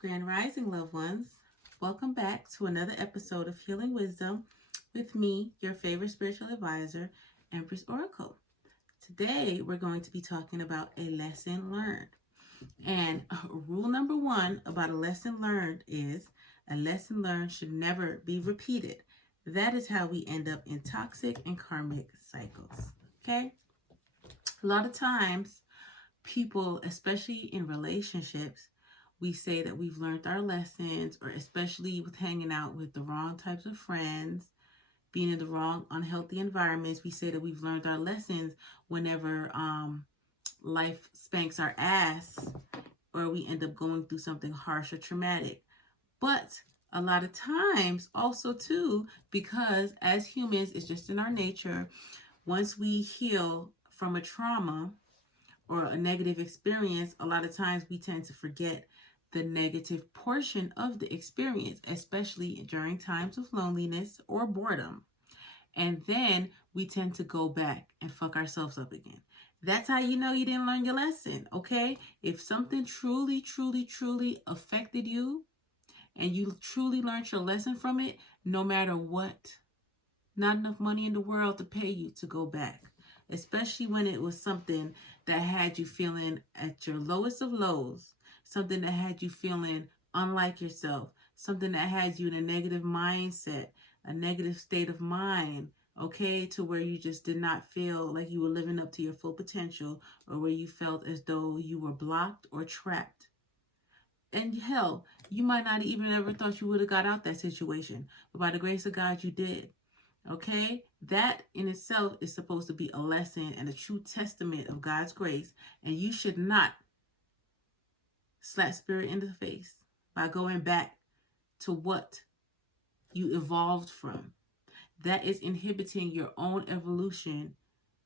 Grand Rising, loved ones. Welcome back to another episode of Healing Wisdom with me, your favorite spiritual advisor, Empress Oracle. Today, we're going to be talking about a lesson learned. And rule number one about a lesson learned is a lesson learned should never be repeated. That is how we end up in toxic and karmic cycles. Okay? A lot of times, people, especially in relationships, we say that we've learned our lessons, or especially with hanging out with the wrong types of friends, being in the wrong unhealthy environments, we say that we've learned our lessons whenever life spanks our ass or we end up going through something harsh or traumatic. But a lot of times also too, because as humans, it's just in our nature, once we heal from a trauma or a negative experience, a lot of times we tend to forget the negative portion of the experience, especially during times of loneliness or boredom. And then we tend to go back and fuck ourselves up again. That's how you know you didn't learn your lesson, okay? If something truly, truly, truly affected you and you truly learned your lesson from it, no matter what, not enough money in the world to pay you to go back, especially when it was something that had you feeling at your lowest of lows, something that had you feeling unlike yourself, something that had you in a negative mindset, a negative state of mind, okay, to where you just did not feel like you were living up to your full potential, or where you felt as though you were blocked or trapped. And hell, you might not even ever thought you would have got out that situation, but by the grace of God, you did. Okay, that in itself is supposed to be a lesson and a true testament of God's grace, and you should not slap spirit in the face by going back to what you evolved from. That is inhibiting your own evolution,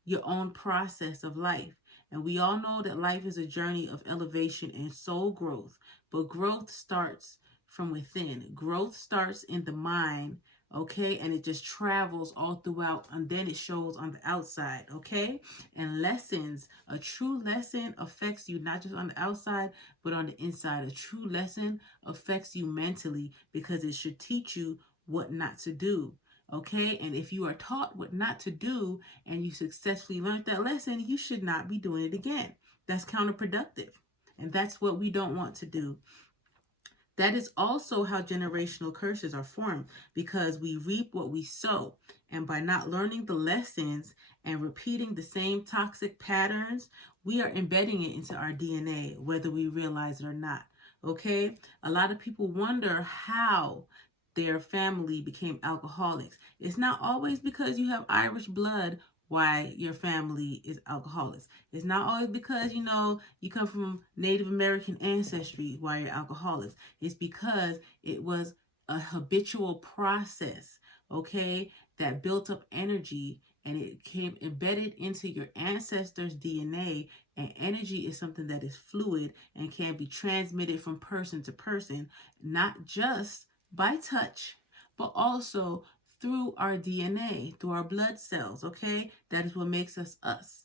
your own process of life. And we all know that life is a journey of elevation and soul growth, but growth starts from within. Growth starts in the mind, okay? And it just travels all throughout, and then it shows on the outside, okay? And lessons, a true lesson affects you not just on the outside, but on the inside. A true lesson affects you mentally because it should teach you what not to do. Okay, and if you are taught what not to do and you successfully learned that lesson, you should not be doing it again. That's counterproductive, and that's what we don't want to do. That is also how generational curses are formed, because we reap what we sow. And by not learning the lessons and repeating the same toxic patterns, we are embedding it into our DNA, whether we realize it or not. Okay, a lot of people wonder how their family became alcoholics. It's not always because you have Irish blood why your family is alcoholics. It's not always because, you come from Native American ancestry why you're alcoholics. It's because it was a habitual process, okay, that built up energy, and it came embedded into your ancestors' DNA. And energy is something that is fluid and can be transmitted from person to person, not just by touch, but also through our DNA, through our blood cells, okay? That is what makes us us.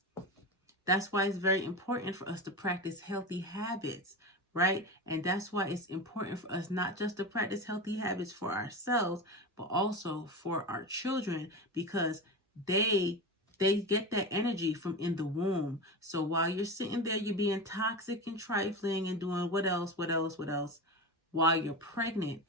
That's why it's very important for us to practice healthy habits, right? And that's why it's important for us not just to practice healthy habits for ourselves, but also for our children, because they get that energy from in the womb. So while you're sitting there, you're being toxic and trifling and doing what else, while you're pregnant,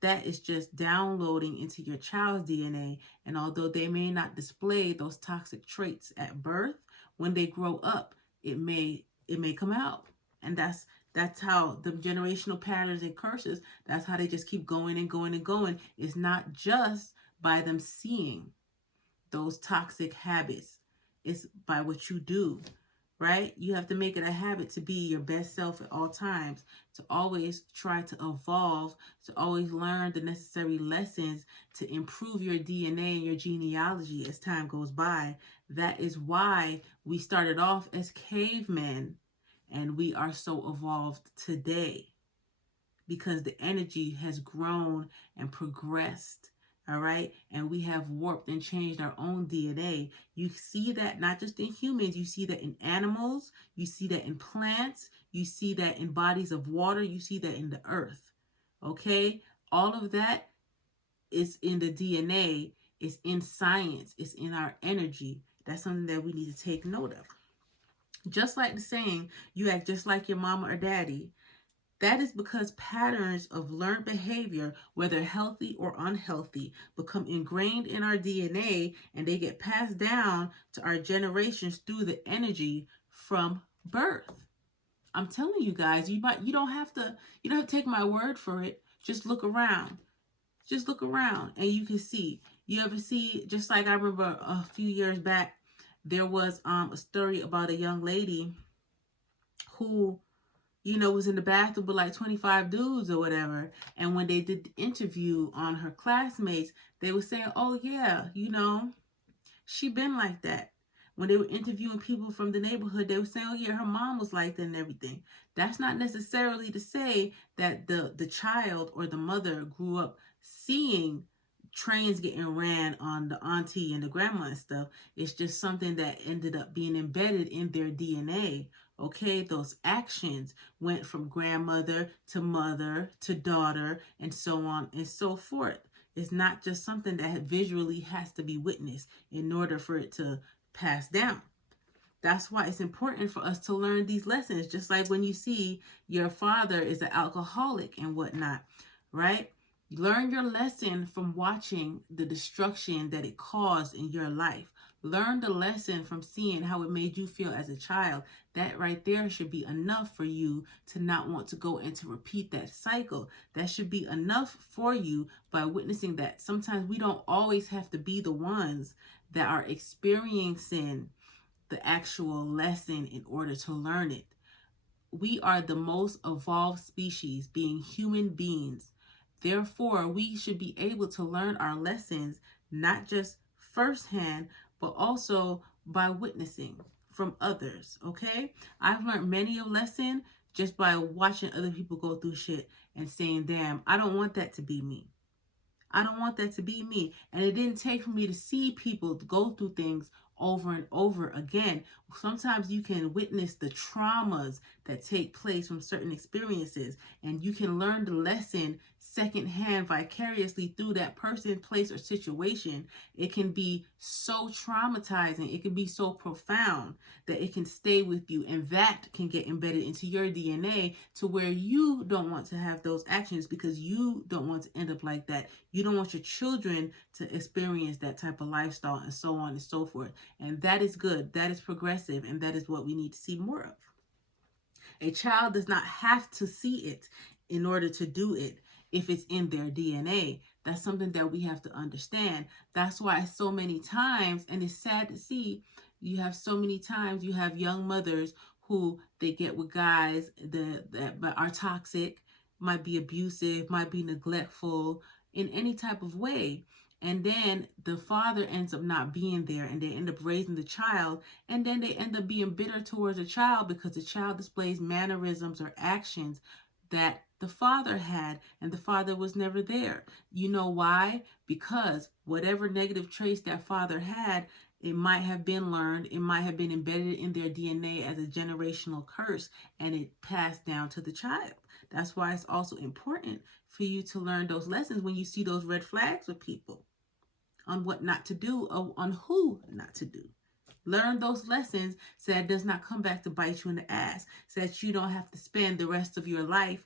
that is just downloading into your child's DNA. And although they may not display those toxic traits at birth, when they grow up, it may come out. And that's how the generational patterns and curses, that's how they just keep going and going and going. It's not just by them seeing those toxic habits. It's by what you do. Right? You have to make it a habit to be your best self at all times, to always try to evolve, to always learn the necessary lessons to improve your DNA and your genealogy as time goes by. That is why we started off as cavemen and we are so evolved today, because the energy has grown and progressed All right. And we have warped and changed our own DNA. You see that not just in humans, you see that in animals, you see that in plants, you see that in bodies of water, you see that in the earth. Okay. All of that is in the DNA, it's in science, it's in our energy. That's something that we need to take note of. Just like the saying, you act just like your mama or daddy. That is because patterns of learned behavior, whether healthy or unhealthy, become ingrained in our DNA and they get passed down to our generations through the energy from birth. I'm telling you guys, you don't have to take my word for it. Just look around. Just look around and you can see. You ever see, just like I remember a few years back, there was a story about a young lady who was in the bathroom with like 25 dudes or whatever. And when they did the interview on her classmates, they were saying, oh yeah, she been like that. When they were interviewing people from the neighborhood, they were saying, oh yeah, her mom was like that and everything. That's not necessarily to say that the child or the mother grew up seeing trains getting ran on the auntie and the grandma and stuff. It's just something that ended up being embedded in their DNA. Okay, those actions went from grandmother to mother to daughter and so on and so forth. It's not just something that visually has to be witnessed in order for it to pass down. That's why it's important for us to learn these lessons, just like when you see your father is an alcoholic and whatnot, right? Learn your lesson from watching the destruction that it caused in your life. Learn the lesson from seeing how it made you feel as a child. That right there should be enough for you to not want to go and to repeat that cycle. That should be enough for you by witnessing that. Sometimes we don't always have to be the ones that are experiencing the actual lesson in order to learn it. We are the most evolved species, being human beings. Therefore, we should be able to learn our lessons, not just firsthand, but also by witnessing from others, okay? I've learned many a lesson just by watching other people go through shit and saying, damn, I don't want that to be me. I don't want that to be me. And it didn't take for me to see people go through things over and over again. Sometimes you can witness the traumas that take place from certain experiences, and you can learn the lesson secondhand vicariously through that person, place, or situation. It can be so traumatizing, it can be so profound that it can stay with you, and that can get embedded into your DNA to where you don't want to have those actions because you don't want to end up like that. You don't want your children to experience that type of lifestyle and so on and so forth. And that is good. That is progressive. And that is what we need to see more of. A child does not have to see it in order to do it if it's in their DNA. That's something that we have to understand. That's why so many times, and it's sad to see, you have so many times you have young mothers who they get with guys that are toxic, might be abusive, might be neglectful in any type of way. And then the father ends up not being there and they end up raising the child. And then they end up being bitter towards the child because the child displays mannerisms or actions that the father had and the father was never there. You know why? Because whatever negative traits that father had, it might have been learned, it might have been embedded in their DNA as a generational curse, and it passed down to the child. That's why it's also important for you to learn those lessons when you see those red flags with people on what not to do, or on who not to do. Learn those lessons so that it does not come back to bite you in the ass, so that you don't have to spend the rest of your life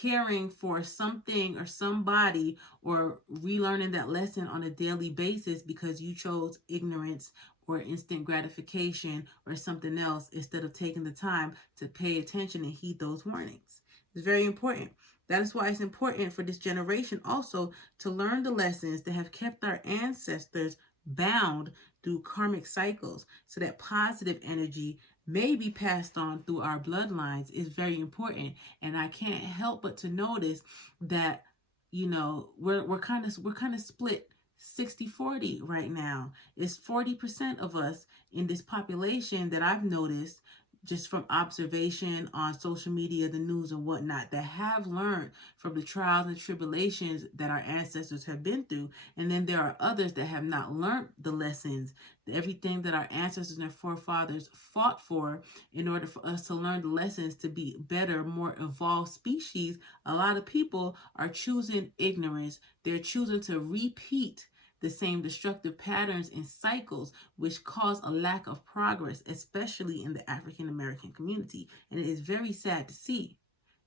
caring for something or somebody or relearning that lesson on a daily basis because you chose ignorance or instant gratification or something else instead of taking the time to pay attention and heed those warnings. It's very important. That is why it's important for this generation also to learn the lessons that have kept our ancestors bound through karmic cycles, so that positive energy may be passed on through our bloodlines is very important. And I can't help but to notice that, we're kind of split 60-40 right now. It's 40% of us in this population that I've noticed just from observation on social media, the news and whatnot, that have learned from the trials and tribulations that our ancestors have been through. And then there are others that have not learned the lessons, everything that our ancestors and forefathers fought for in order for us to learn the lessons to be better, more evolved species. A lot of people are choosing ignorance. They're choosing to repeat the same destructive patterns and cycles, which cause a lack of progress, especially in the African American community. And it is very sad to see.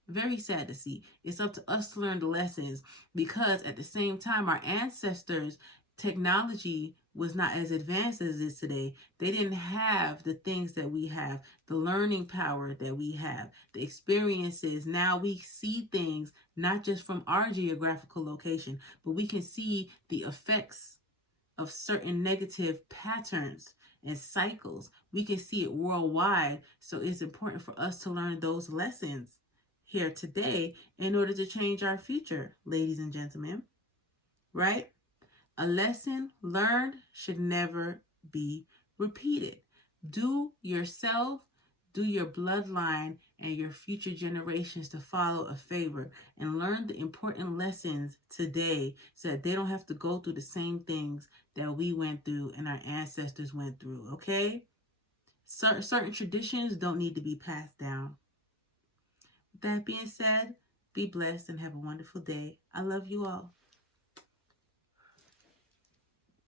Very sad to see. It's up to us to learn the lessons, because at the same time, our ancestors' technology was not as advanced as it is today. They didn't have the things that we have, the learning power that we have, the experiences. Now we see things not just from our geographical location, but we can see the effects of certain negative patterns and cycles. We can see it worldwide. So it's important for us to learn those lessons here today in order to change our future, ladies and gentlemen. Right? A lesson learned should never be repeated. Do yourself, do your bloodline, and your future generations to follow a favor and learn the important lessons today so that they don't have to go through the same things that we went through and our ancestors went through, okay? Certain traditions don't need to be passed down. With that being said, be blessed and have a wonderful day. I love you all.